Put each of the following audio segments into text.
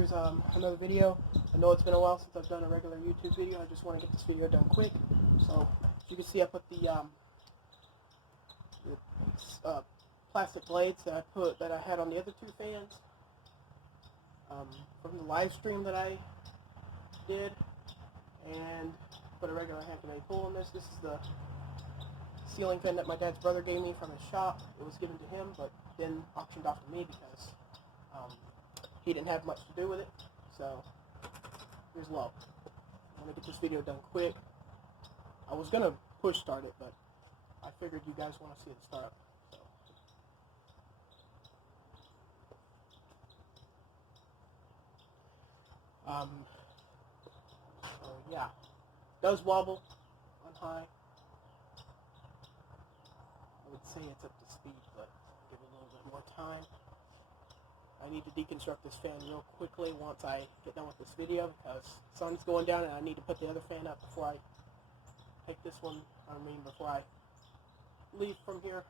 here's another video. I know it's been a while since I've done a regular YouTube video. I just want to get this video done quick. So, as you can see, I put the plastic blades that I had on the other two fans from the live stream that I did, and put a regular hand-made pull in this. This is the ceiling fan that my dad's brother gave me from his shop. It was given to him, but then auctioned off to me because he didn't have much to do with it. So here's low. I'm gonna get this video done quick. I was gonna push start it, but I figured you guys want to see it start. So yeah, it does wobble on high. I would say it's up to speed, but give it a little bit more time. I need to deconstruct this fan real quickly once I get done with this video because the sun's going down and I need to put the other fan up before I take this one, before I leave from here.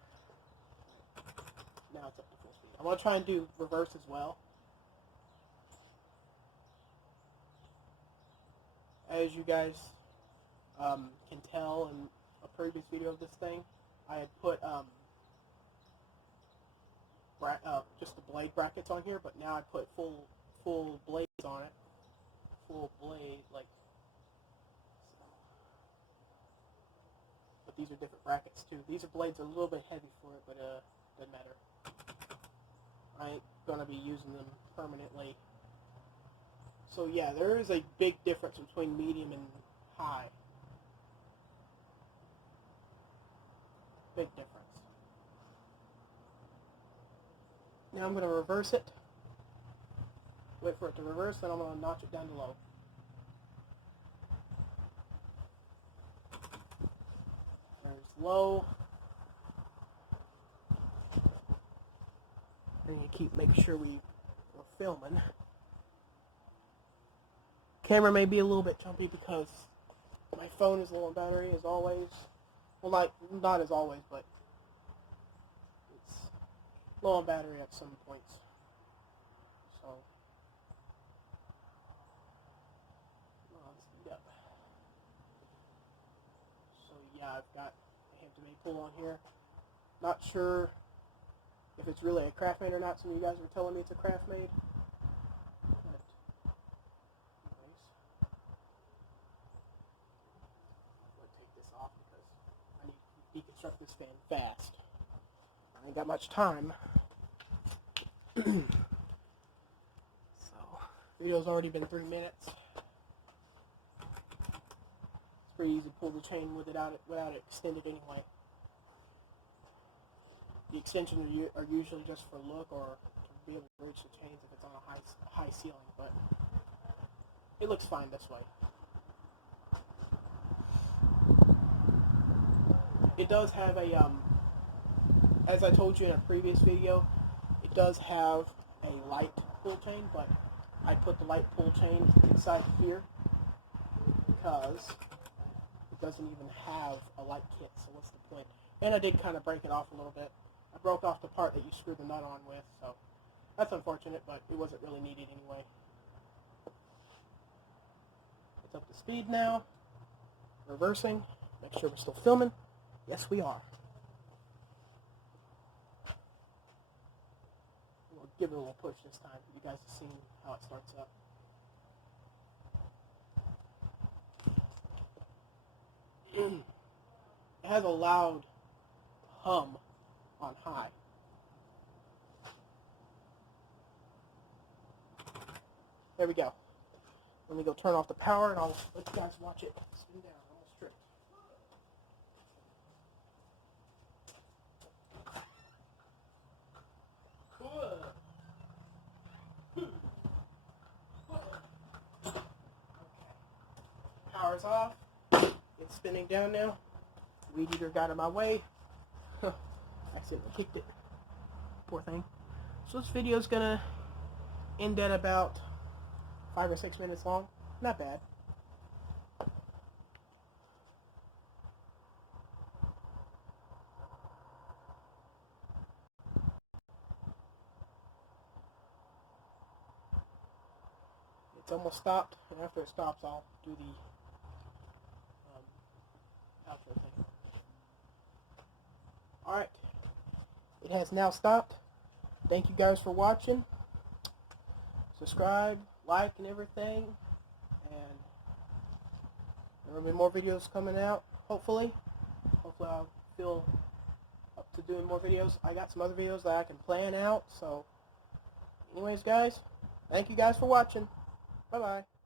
Now it's up to full speed. I want to try and do reverse as well. As you guys can tell in a previous video of this thing, I had put just the blade brackets on here, but now I put full blades on it. Full blade, like so. But these are different brackets too. These blades are a little bit heavy for it, but doesn't matter. I ain't gonna be using them permanently. So yeah, there is a big difference between medium and high. Big difference. Now I'm going to reverse it. Wait for it to reverse, then I'm going to notch it down to low. There's low. And you keep making sure we're filming. Camera may be a little bit jumpy because my phone is low on battery as always. Well, not as always, but it's low on battery at some points. So let's speed up. So yeah, I've got a hand-made pull on here. Not sure if it's really a craftmade or not. Some of you guys were telling me it's a craftmade. Deconstruct this fan fast. I ain't got much time. So, video's already been 3 minutes. It's pretty easy to pull the chain without it extended anyway. The extensions are usually just for look or to be able to bridge the chains if it's on a high ceiling, but it looks fine this way. It does have a, as I told you in a previous video, it does have a light pull chain, but I put the light pull chain inside here because it doesn't even have a light kit, so what's the point? And I did kind of break it off a little bit. I broke off the part that you screw the nut on with, so that's unfortunate, but it wasn't really needed anyway. It's up to speed now. Reversing. Make sure we're still filming. Yes, we are. We'll give it a little push this time. You guys have seen how it starts up. It has a loud hum on high. There we go. Let me go turn off the power and I'll let you guys watch it spin down. Almost stripped. Power's off. It's spinning down now. Weed eater got in my way. Accidentally kicked it. Poor thing. So this video is gonna end at about 5 or 6 minutes long. Not bad. It's almost stopped, and after it stops, I'll do the outro thing. Alright, it has now stopped. Thank you guys for watching. Subscribe, like, and everything. And there will be more videos coming out, hopefully. Hopefully I'll feel up to doing more videos. I got some other videos that I can plan out. So anyways, guys, thank you guys for watching. Bye-bye.